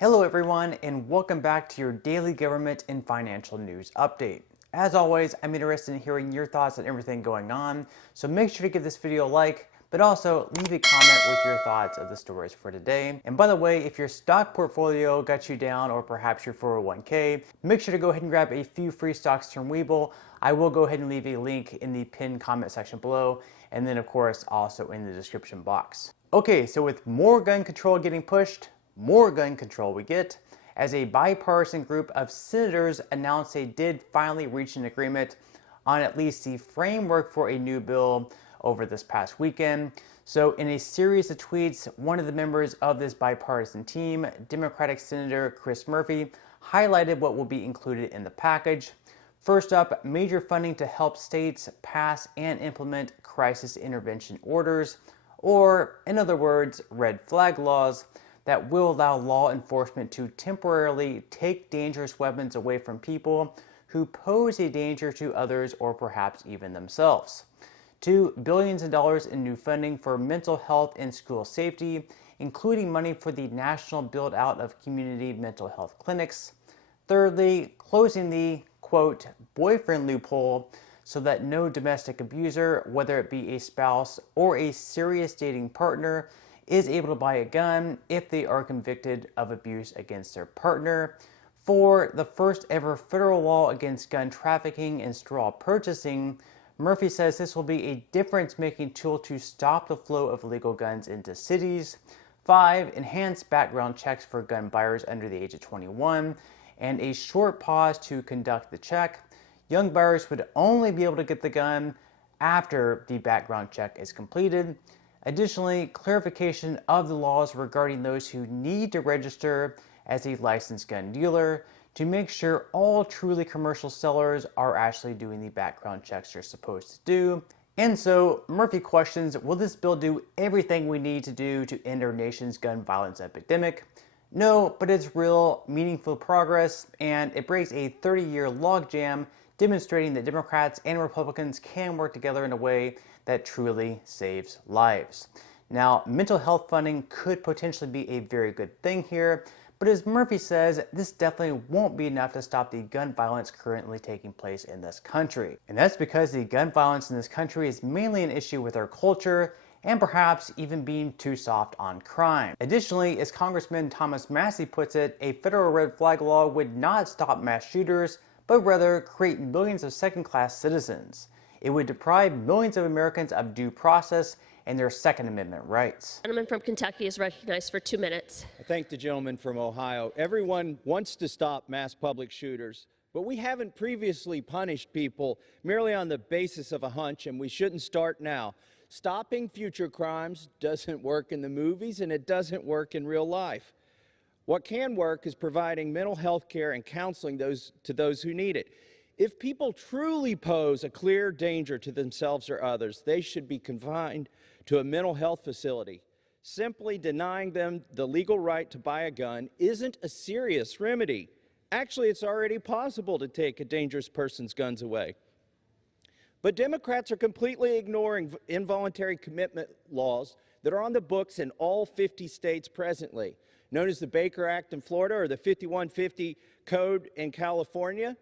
Hello everyone, and welcome back to your daily government and financial news update. As always, I'm interested in hearing your thoughts on everything going on, so make sure to give this video a like, but also leave a comment with your thoughts of the stories for today. And by the way, if your stock portfolio got you down, or perhaps your 401k, make sure to go ahead and grab a few free stocks from Webull. I will go ahead and leave a link in the pinned comment section below, and then of course also in the description box. Okay, so with more gun control getting pushed, more gun control we get, as a bipartisan group of senators announced they did finally reach an agreement on at least the framework for a new bill over this past weekend. So in a series of tweets, one of the members of this bipartisan team, Democratic Senator Chris Murphy, highlighted what will be included in the package. First up, major funding to help states pass and implement crisis intervention orders, or in other words, red flag laws, that will allow law enforcement to temporarily take dangerous weapons away from people who pose a danger to others or perhaps even themselves. $2 billion in new funding for mental health and school safety, including money for the national build-out of community mental health clinics. Thirdly, closing the, quote, boyfriend loophole so that no domestic abuser, whether it be a spouse or a serious dating partner, is able to buy a gun if they are convicted of abuse against their partner. For the first ever federal law against gun trafficking and straw purchasing, Murphy says this will be a difference-making tool to stop the flow of illegal guns into cities. 5, enhanced background checks for gun buyers under the age of 21, and a short pause to conduct the check. Young buyers would only be able to get the gun after the background check is completed. Additionally, clarification of the laws regarding those who need to register as a licensed gun dealer to make sure all truly commercial sellers are actually doing the background checks they're supposed to do. And so, Murphy questions, will this bill do everything we need to do to end our nation's gun violence epidemic? No, but it's real, meaningful progress, and it breaks a 30-year logjam, demonstrating that Democrats and Republicans can work together in a way that truly saves lives. Now, mental health funding could potentially be a very good thing here, but as Murphy says, this definitely won't be enough to stop the gun violence currently taking place in this country. And that's because the gun violence in this country is mainly an issue with our culture and perhaps even being too soft on crime. Additionally, as Congressman Thomas Massie puts it, a federal red flag law would not stop mass shooters, but rather create millions of second-class citizens. It would deprive millions of Americans of due process and their Second Amendment rights. The gentleman from Kentucky is recognized for 2 minutes. I thank the gentleman from Ohio. Everyone wants to stop mass public shooters, but we haven't previously punished people merely on the basis of a hunch, and we shouldn't start now. Stopping future crimes doesn't work in the movies, and it doesn't work in real life. What can work is providing mental health care and counseling to those who need it. If people truly pose a clear danger to themselves or others, they should be confined to a mental health facility. Simply denying them the legal right to buy a gun isn't a serious remedy. Actually, it's already possible to take a dangerous person's guns away. But Democrats are completely ignoring involuntary commitment laws that are on the books in all 50 states presently, known as the Baker Act in Florida or the 5150 Code in California.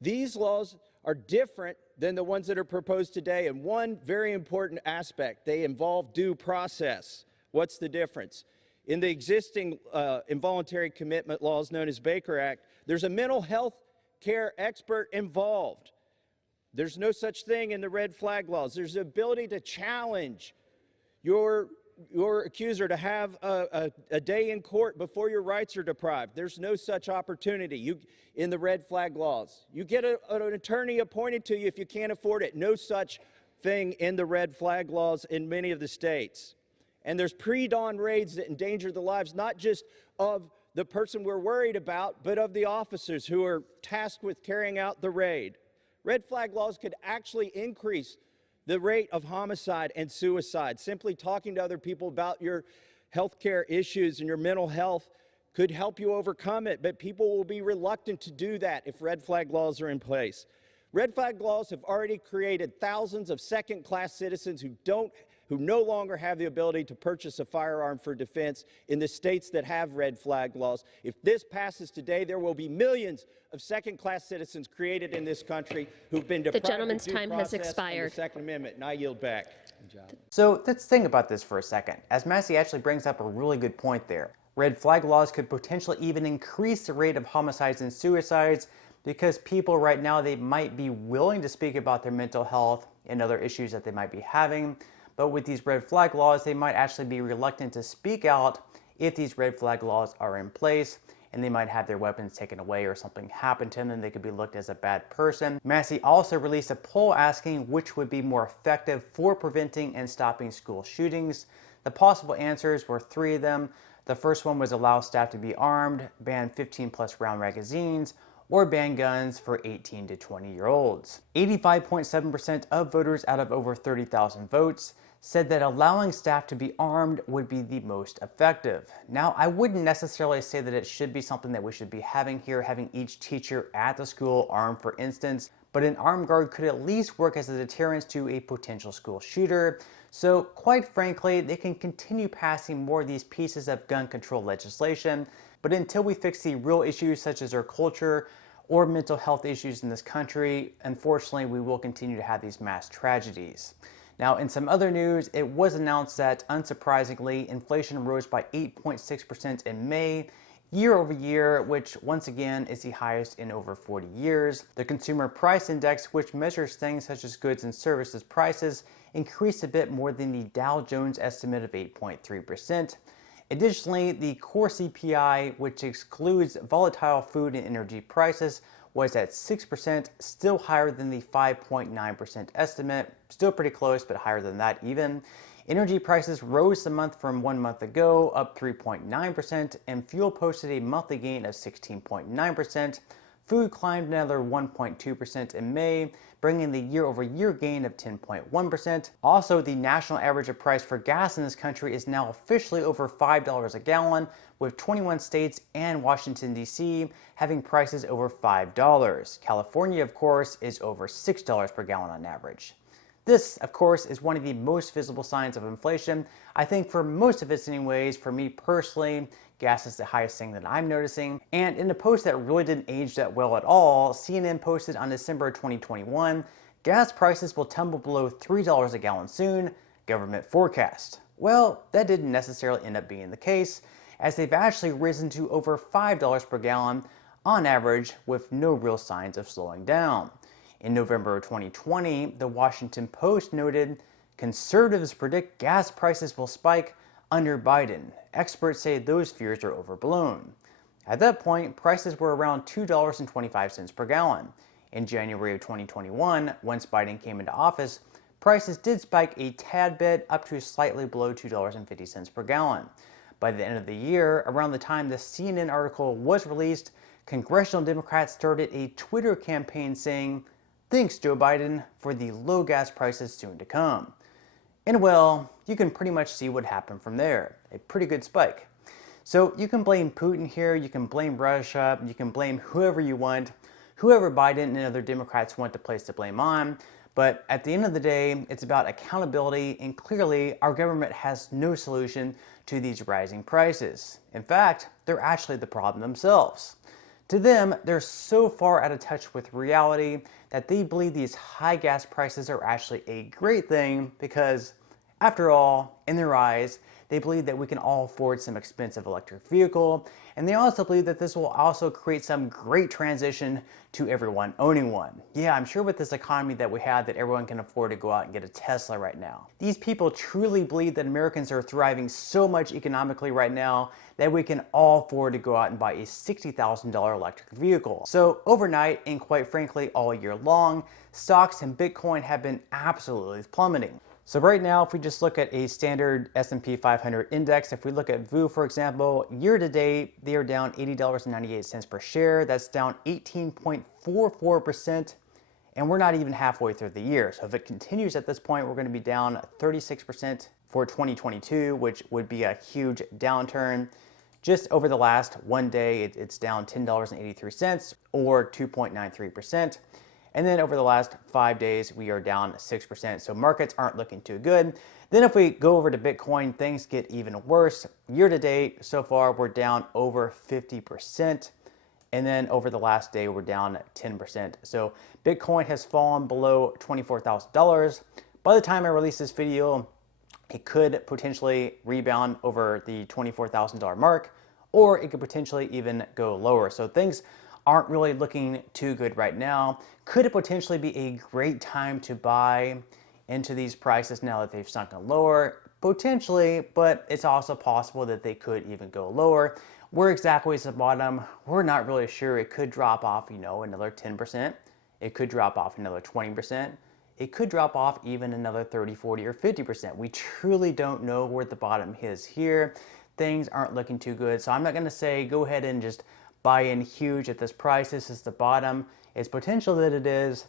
These laws are different than the ones that are proposed today in one very important aspect. They involve due process. What's the difference? In the existing involuntary commitment laws known as Baker Act, there's a mental health care expert involved. There's no such thing in the red flag laws. There's the ability to challenge your accuser to have a day in court before your rights are deprived. There's no such opportunity in the red flag laws. You get an attorney appointed to you if you can't afford it. No such thing in the red flag laws in many of the states. And there's pre-dawn raids that endanger the lives not just of the person we're worried about, but of the officers who are tasked with carrying out the raid. Red flag laws could actually increase the rate of homicide and suicide. Simply talking to other people about your health care issues and your mental health could help you overcome it, but people will be reluctant to do that if red flag laws are in place. Red flag laws have already created thousands of second-class citizens who don't who no longer have the ability to purchase a firearm for defense in the states that have red flag laws. If this passes today, there will be millions of second-class citizens created in this country who've been deprived gentleman's of due time has process expired. and the Second Amendment, and I yield back. So let's think about this for a second, as Massey actually brings up a really good point there. Red flag laws could potentially even increase the rate of homicides and suicides because people right now, they might be willing to speak about their mental health and other issues that they might be having. But with these red flag laws, they might actually be reluctant to speak out if these red flag laws are in place, and they might have their weapons taken away or something happen to them, and they could be looked as a bad person. Massey also released a poll asking which would be more effective for preventing and stopping school shootings. The possible answers were three of them. The first one was allow staff to be armed, ban 15+ round magazines, or ban guns for 18 to 20-year-olds. 85.7% of voters out of over 30,000 votes said that allowing staff to be armed would be the most effective. Now, I wouldn't necessarily say that it should be something that we should be having here, having each teacher at the school armed, for instance, but an armed guard could at least work as a deterrent to a potential school shooter. So, quite frankly, they can continue passing more of these pieces of gun control legislation, but until we fix the real issues such as our culture or mental health issues in this country, unfortunately, we will continue to have these mass tragedies. Now, in some other news, it was announced that, unsurprisingly, inflation rose by 8.6% in May, year over year, which once again is the highest in over 40 years. The Consumer Price Index, which measures things such as goods and services prices, increased a bit more than the Dow Jones estimate of 8.3%. Additionally, the core CPI, which excludes volatile food and energy prices, was at 6%, still higher than the 5.9% estimate. Still pretty close, but higher than that even. Energy prices rose a month from 1 month ago, up 3.9%, and fuel posted a monthly gain of 16.9%. Food climbed another 1.2% in May, bringing the year-over-year gain of 10.1%. Also, the national average of price for gas in this country is now officially over $5 a gallon, with 21 states and Washington, D.C. having prices over $5. California, of course, is over $6 per gallon on average. This, of course, is one of the most visible signs of inflation. I think for most of us anyways, for me personally, gas is the highest thing that I'm noticing. And in a post that really didn't age that well at all, CNN posted on December 2021, gas prices will tumble below $3 a gallon soon, government forecast. Well, that didn't necessarily end up being the case, as they've actually risen to over $5 per gallon on average, with no real signs of slowing down. In November 2020, the Washington Post noted, conservatives predict gas prices will spike under Biden. Experts say those fears are overblown. At that point, prices were around $2.25 per gallon. In January of 2021, once Biden came into office, prices did spike a tad bit up to slightly below $2.50 per gallon. By the end of the year, around the time the CNN article was released, congressional Democrats started a Twitter campaign saying, "Thanks, Joe Biden, for the low gas prices soon to come." And well, you can pretty much see what happened from there. A pretty good spike. So you can blame Putin here, you can blame Russia, you can blame whoever you want, whoever Biden and other Democrats want to place the blame on. But at the end of the day, it's about accountability, and clearly our government has no solution to these rising prices. In fact, they're actually the problem themselves. To them, they're so far out of touch with reality that they believe these high gas prices are actually a great thing because, after all, in their eyes, they believe that we can all afford some expensive electric vehicle, and they also believe that this will also create some great transition to everyone owning one. Yeah, I'm sure with this economy that we have that everyone can afford to go out and get a Tesla right now. These people truly believe that Americans are thriving so much economically right now that we can all afford to go out and buy a $60,000 electric vehicle. So overnight, and quite frankly all year long, stocks and Bitcoin have been absolutely plummeting. So right now, if we just look at a standard S&P 500 index, if we look at VU, for example, year to date, they are down $80.98 per share. That's down 18.44%, and we're not even halfway through the year. So if it continues at this point, we're going to be down 36% for 2022, which would be a huge downturn. Just over the last one day, it's down $10.83 or 2.93%. And then over the last 5 days, we are down 6%. So markets aren't looking too good. Then if we go over to Bitcoin, things get even worse. Year to date, so far, we're down over 50%. And then over the last day, we're down 10%. So Bitcoin has fallen below $24,000. By the time I release this video, it could potentially rebound over the $24,000 mark, or it could potentially even go lower. So things aren't really looking too good right now. Could it potentially be a great time to buy into these prices now that they've sunken lower? Potentially, but it's also possible that they could even go lower. Where exactly is the bottom? We're not really sure. It could drop off, another 10%. It could drop off another 20%. It could drop off even another 30, 40, or 50%. We truly don't know where the bottom is here. Things aren't looking too good. So I'm not going to say go ahead and just buy in huge at this price. This is the bottom. It's potential that it is.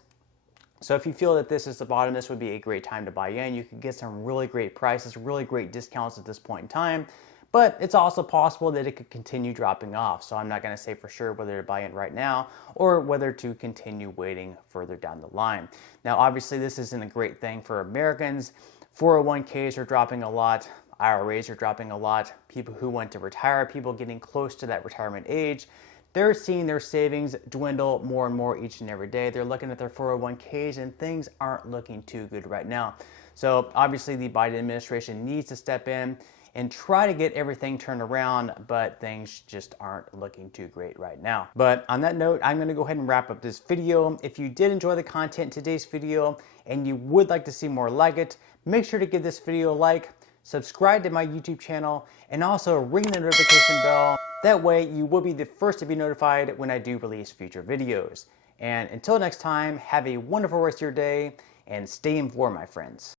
So if you feel that this is the bottom, this would be a great time to buy in. You could get some really great prices, really great discounts at this point in time. But it's also possible that it could continue dropping off. So I'm not going to say for sure whether to buy in right now or whether to continue waiting further down the line. Now, obviously, this isn't a great thing for Americans. 401ks are dropping a lot. IRAs are dropping a lot. People who want to retire, people getting close to that retirement age, they're seeing their savings dwindle more and more each and every day. They're looking at their 401ks and things aren't looking too good right now. So obviously the Biden administration needs to step in and try to get everything turned around, but things just aren't looking too great right now. But on that note, I'm gonna go ahead and wrap up this video. If you did enjoy the content in today's video and you would like to see more like it, make sure to give this video a like, subscribe to my YouTube channel, and also ring the notification bell. That way you will be the first to be notified when I do release future videos. And until next time, have a wonderful rest of your day and stay informed, my friends.